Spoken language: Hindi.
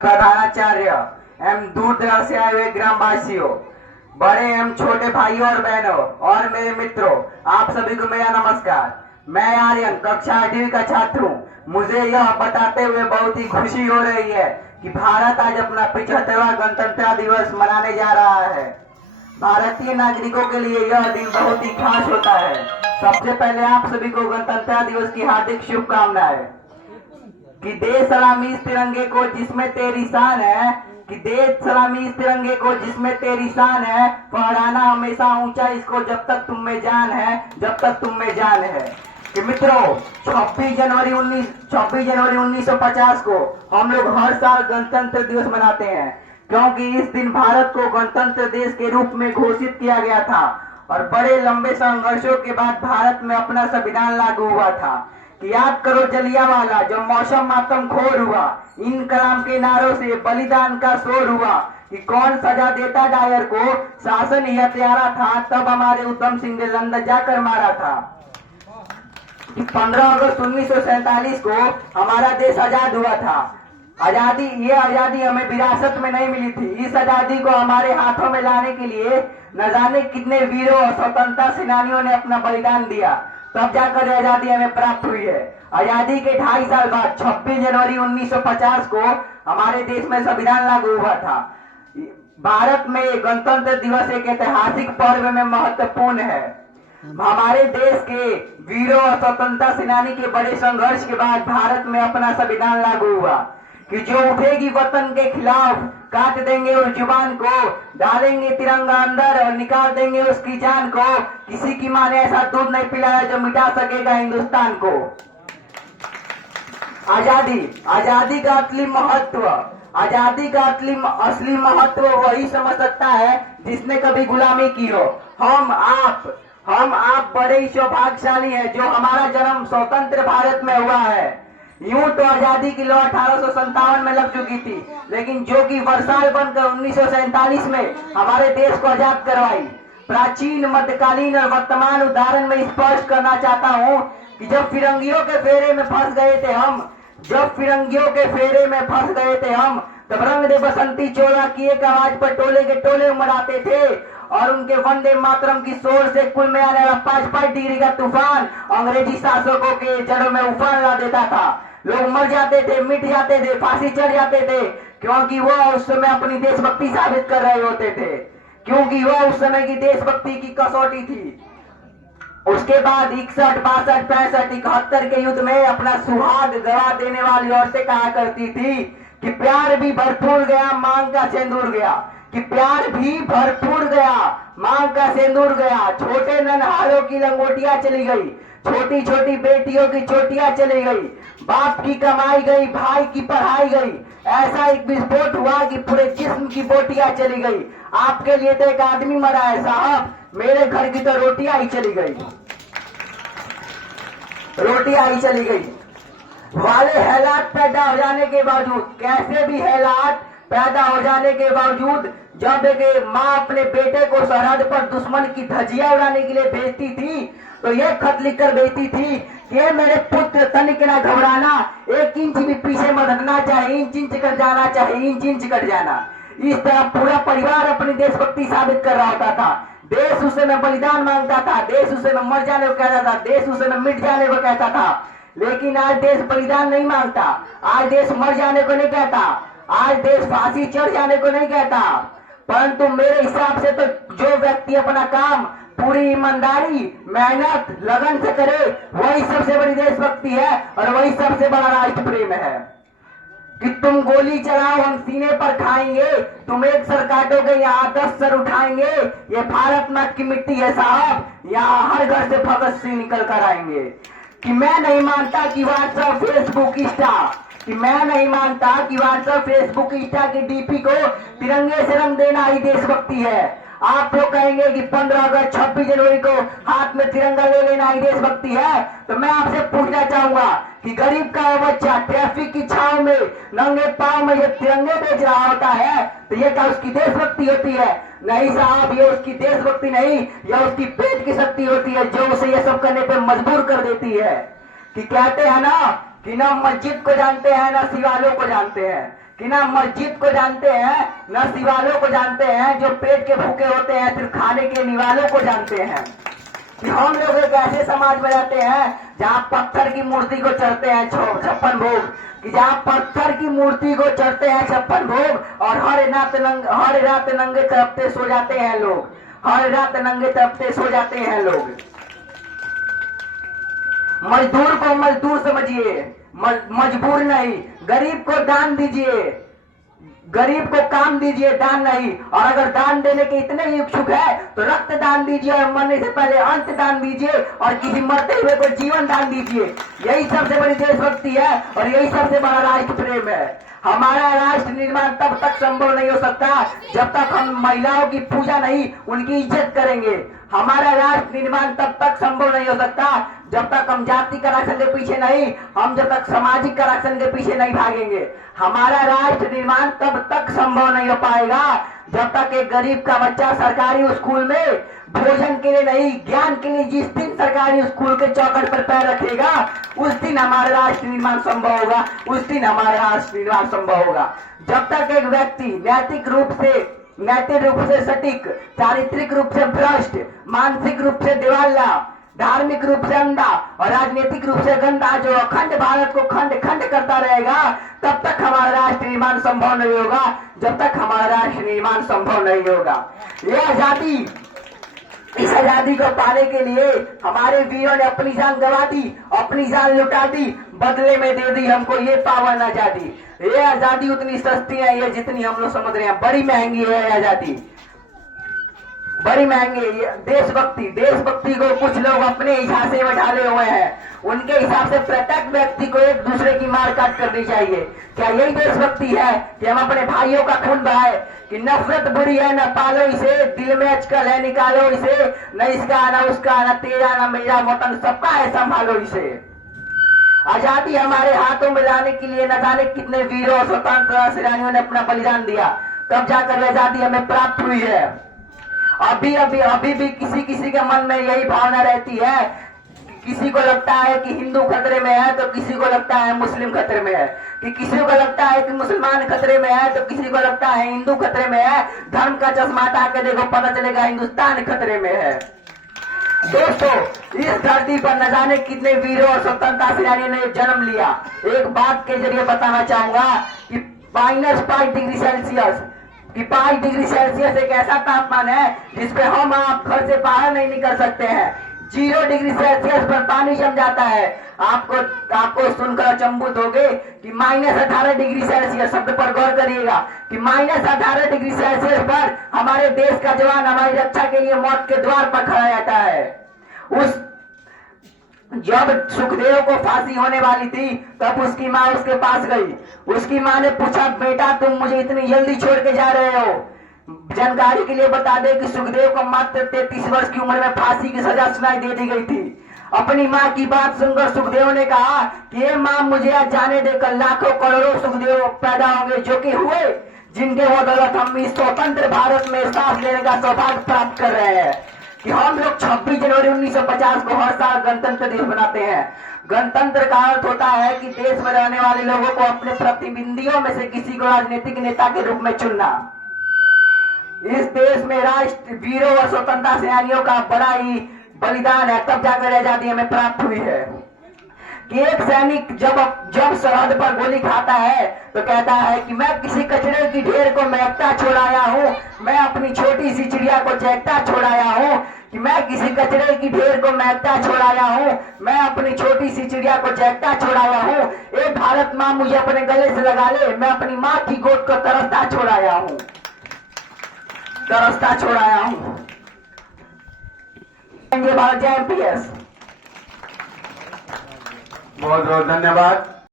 प्रधानाचार्य एवं दूर दराज से आए हुए ग्रामवासियों, बड़े एवं छोटे भाइयों और बहनों और मेरे मित्रों, आप सभी को मेरा नमस्कार। मैं आर्यन कक्षा 8वीं का छात्र हूँ। मुझे यह बताते हुए बहुत ही खुशी हो रही है कि भारत आज अपना 75वां गणतंत्र दिवस मनाने जा रहा है। भारतीय नागरिकों के लिए यह दिन बहुत ही खास होता है। सबसे पहले आप सभी को गणतंत्र दिवस की हार्दिक शुभकामनाएं। कि देश सलामी इस तिरंगे को जिसमें तेरी शान है, कि देश सलामी इस तिरंगे को जिसमें तेरी शान है, फहराना हमेशा ऊंचा इसको जब तक तुम में जान है, जब तक तुम में जान है। कि मित्रों, 26 जनवरी 1950 को हम लोग हर साल गणतंत्र दिवस मनाते हैं, क्योंकि इस दिन भारत को गणतंत्र देश के रूप में घोषित किया गया था और बड़े लंबे संघर्षों के बाद भारत में अपना संविधान लागू हुआ था। कि याद करो जलियांवाला, जब मौसम मातम खोर हुआ, इनकलाब के नारों से बलिदान का शोर हुआ। कि कौन सजा देता डायर को, शासन ही हत्यारा था, तब हमारे उधम सिंह ने लंदन जाकर मारा था। 15 अगस्त 1947 को हमारा देश आजाद हुआ था। ये आजादी हमें विरासत में नहीं मिली थी। इस आजादी को हमारे हाथों में लाने के लिए न जाने कितने वीरों और स्वतंत्रता सेनानियों ने अपना बलिदान दिया, तब जाकर आजादी हमें प्राप्त हुई है। आजादी के 2.5 साल बाद 26 जनवरी 1950 को हमारे देश में संविधान लागू हुआ था। भारत में गणतंत्र दिवस एक ऐतिहासिक पर्व में महत्वपूर्ण है। हमारे देश के वीरों और स्वतंत्रता सेनानी के बड़े संघर्ष के बाद भारत में अपना संविधान लागू हुआ। कि जो उठेगी वतन के खिलाफ, काट देंगे उस जुबान को, डालेंगे तिरंगा अंदर और निकाल देंगे उसकी जान को। किसी की मां ने ऐसा दूध नहीं पिलाया जो मिटा सकेगा हिंदुस्तान को। आजादी का असली महत्व, आजादी का असली महत्व वही समझ सकता है जिसने कभी गुलामी की हो। हम आप बड़े ही सौभाग्यशाली हैं जो हमारा जन्म स्वतंत्र भारत में हुआ है। यूं तो आजादी की लौ 1857 में लग चुकी थी, लेकिन जो कि वर्षाल बनकर 1947 में हमारे देश को आजाद करवाई। प्राचीन, मध्यकालीन और वर्तमान उदाहरण में स्पष्ट करना चाहता हूं कि जब फिरंगियों के फेरे में फंस गए थे हम, तब रंग दे बसंती चोला की एक आवाज पर टोले के टोले उमड़ाते थे और उनके वंदे मातरम की शोर से कुल में आने वाला 5 डिग्री का तूफान अंग्रेजी शासकों के जड़ों में उफान ला देता था। लोग मर जाते थे, मिट जाते थे, फांसी चढ़ जाते थे, क्योंकि वह उस समय अपनी देशभक्ति साबित कर रहे होते थे, क्योंकि वह उस समय की देशभक्ति की कसौटी थी। उसके बाद 61, 62, 65, 71 के युद्ध में अपना सुहाग गवा देने वाली औरतें कहा करती थी कि प्यार भी भरपूर गया, मांग का सिंदूर गया। कि प्यार भी भरपूर गया, मांग का सिंदूर गया। छोटे नन्हारों की लंगोटियां चली गई, छोटी छोटी बेटियों की चोटियां चली गई, बाप की कमाई गई, भाई की पढ़ाई गई। ऐसा एक विस्फोट हुआ कि पूरे जिस्म की बोटियां चली गई। आपके लिए तो एक आदमी मरा है साहब, मेरे घर की तो रोटियां ही चली गई, रोटियां ही चली गई। वाले हालात पैदा हो जाने के बावजूद, कैसे भी हालात पैदा हो जाने के बावजूद, जब एक माँ अपने बेटे को सरहद पर दुश्मन की धज्जियां उड़ाने के लिए भेजती थी, तो यह खत लिखकर भेजती थी कि मेरे पुत्र तनिक न घबराना, 1 इंच भी पीछे मत हटना, चाहे इंच कट जाना, चाहे इंच कट जाना। इस तरह पूरा परिवार अपनी देशभक्ति साबित कर रहा होता था। देश उस समय बलिदान मांगता था, देश उस समय मर जाने को कहता था, देश उस समय मिट जाने को कहता था। लेकिन आज देश बलिदान नहीं मांगता, आज देश मर जाने को नहीं कहता, आज देश फांसी चढ़ जाने को नहीं कहता। परंतु मेरे हिसाब से तो जो व्यक्ति अपना काम पूरी ईमानदारी, मेहनत, लगन से करे, वही सबसे बड़ी देशभक्ति है और वही सबसे बड़ा राष्ट्र प्रेम है। कि तुम गोली चलाओ हम सीने पर खाएंगे, तुम एक सर काटोगे यहाँ 10 सर उठाएंगे। ये भारत माता की मिट्टी है साहब, यहाँ हर घर से भगत सिंह निकल कर आएंगे। कि मैं नहीं मानता कि व्हाट्सएप, फेसबुक, इंस्टा, कि मैं नहीं मानता कि व्हाट्सएप, फेसबुक, इंस्टा के डीपी को तिरंगे से रंग देना ही देशभक्ति है। आप लोग कहेंगे कि 15 अगस्त, 26 जनवरी को हाथ में तिरंगा ले लेना ही देशभक्ति है, तो मैं आपसे पूछना चाहूंगा कि गरीब का बच्चा ट्रैफिक की छांव में नंगे पांव में ये तिरंगे बेच रहा होता है, तो ये क्या उसकी देशभक्ति होती है? नहीं साहब, ये उसकी देशभक्ति नहीं, यह उसकी पेट की शक्ति होती है जो उसे ये सब करने पे मजबूर कर देती है। कि कहते हैं ना कि ना मस्जिद को जानते हैं ना शिवालयों को जानते हैं, कि ना मस्जिद को जानते हैं, ना शिवालों को जानते हैं, जो पेट के भूखे होते हैं सिर्फ खाने के निवालों को जानते हैं। कि हम लोग एक ऐसे समाज में रहते हैं जहाँ पत्थर की मूर्ति को चढ़ते हैं 56 भोग, कि जहाँ पत्थर की मूर्ति को चढ़ते हैं 56 भोग, और हर रात नंगे तड़पते सो जाते हैं लोग, हर रात नंगे तड़पते सो जाते हैं लोग। मजदूर को मजदूर समझिए, मजबूर नहीं। गरीब को दान दीजिए, गरीब को काम दीजिए, दान नहीं। और अगर दान देने के इतने इच्छुक है तो रक्त दान दीजिए, और मरने से पहले अंत दान दीजिए, और किसी मरते हुए को जीवन दान दीजिए। यही सबसे बड़ी देशभक्ति है और यही सबसे बड़ा राष्ट्र प्रेम है। हमारा राष्ट्र निर्माण तब तक संभव नहीं हो सकता जब तक हम महिलाओं की पूजा नहीं, उनकी इज्जत करेंगे। हमारा राष्ट्र निर्माण तब तक संभव नहीं हो सकता जब तक हम जाति आरक्षण के पीछे नहीं, हम जब तक सामाजिक आरक्षण के पीछे नहीं भागेंगे। हमारा राष्ट्र निर्माण तब तक संभव नहीं हो पाएगा जब तक एक गरीब का बच्चा सरकारी स्कूल में भोजन के लिए नहीं, ज्ञान के लिए जिस दिन सरकारी स्कूल के चौखट पर पैर रखेगा उस दिन हमारा राष्ट्र निर्माण संभव होगा, उस दिन हमारा राष्ट्र निर्माण संभव होगा। जब तक एक व्यक्ति नैतिक रूप से सटीक, चारित्रिक रूप से भ्रष्ट, मानसिक रूप से दिवाला, धार्मिक रूप से अंधा और राजनीतिक रूप से गंदा, जो अखंड भारत को खंड खंड करता रहेगा, तब तक हमारा राष्ट्र निर्माण संभव नहीं होगा, जब तक हमारा राष्ट्र निर्माण संभव नहीं होगा। इस आजादी को पाने के लिए हमारे वीरों ने अपनी जान गंवा दी, अपनी जान लुटा दी, बदले में दे दी हमको ये पावन आजादी। ये आजादी उतनी सस्ती है ये जितनी हम लोग समझ रहे हैं, बड़ी महंगी है आजादी, बड़ी महंगी। देशभक्ति को कुछ लोग अपने हिसाब से ढाले हुए हैं, उनके हिसाब से प्रत्येक व्यक्ति को एक दूसरे की मार काट करनी चाहिए। क्या यही देशभक्ति है कि हम अपने भाइयों का खून बहाए? कि नफरत बुरी है, न पालो इसे, दिल में अचकल है निकालो इसे, न इसका न उसका, न तेरा न मेरा, वतन सबका है संभालो इसे। आजादी हमारे हाथों में लाने के लिए न जाने कितने वीरों और स्वतंत्रता सेनानियों ने अपना बलिदान दिया, तब जाकर आजादी हमें प्राप्त हुई है। अभी भी किसी के मन में यही भावना रहती है। किसी को लगता है कि हिंदू खतरे में है तो किसी को लगता है मुस्लिम खतरे में है, कि किसी को लगता है कि मुसलमान खतरे में है तो किसी को लगता है हिंदू खतरे में है। धर्म का चश्मा हटा के देखो, पता चलेगा हिंदुस्तान खतरे में है। दोस्तों, इस धरती पर न जाने कितने वीरों और स्वतंत्रता सेनानियों ने जन्म लिया। एक बात के जरिए बताना चाहूंगा कि -5 डिग्री सेल्सियस, कि 5 डिग्री सेल्सियस एक ऐसा तापमान है जिसपे हम आप घर से बाहर नहीं निकल सकते हैं। 0 डिग्री सेल्सियस पर पानी जम जाता है। आपको सुनकर अचंभित होगे कि -18 डिग्री सेल्सियस, शब्द पर गौर करिएगा कि -18 डिग्री सेल्सियस पर हमारे देश का जवान हमारी रक्षा के लिए मौत के द्वार पर खड़ा रहता है। जब सुखदेव को फांसी होने वाली थी तब उसकी माँ उसके पास गई। उसकी माँ ने पूछा, बेटा तुम मुझे इतनी जल्दी छोड़ के जा रहे हो? जानकारी के लिए बता दें कि सुखदेव को मात्र 33 वर्ष की उम्र में फांसी की सजा सुनाई दे दी गई थी। अपनी माँ की बात सुनकर सुखदेव ने कहा कि ये माँ मुझे आज जाने देकर लाखों करोड़ों सुखदेव पैदा होंगे जो कि हुए, जिनके बदौलत हम इस स्वतंत्र भारत में सांस लेने का सौभाग्य प्राप्त कर रहे हैं। कि हम लोग 26 जनवरी 1950 को हर साल गणतंत्र दिवस मनाते हैं। गणतंत्र का अर्थ होता है कि देश में रहने वाले लोगों को अपने प्रतिनिधियों में से किसी को राजनीतिक नेता के रूप में चुनना। इस देश में राष्ट्र वीरों और स्वतंत्रता सेनानियों का बड़ा ही बलिदान है, तब जाकर आजादी हमें प्राप्त हुई है। कि एक सैनिक जब सरहद पर गोली खाता है तो कहता है कि मैं किसी कचरे की ढेर को महकता छोड़ाया हूँ, मैं अपनी छोटी सी चिड़िया को चहकता छोड़ाया हूँ, कि मैं किसी कचरे की ढेर को महकता छोड़ाया हूँ, मैं अपनी छोटी सी चिड़िया को चहकता छोड़ाया हूँ। ए भारत माँ मुझे अपने गले से लगा ले, मैं अपनी माँ की गोद को तरसता छोड़ाया हूँ, तरसता छोड़ाया हूँ। जय भारत, जय एमपीएस। बहुत बहुत धन्यवाद।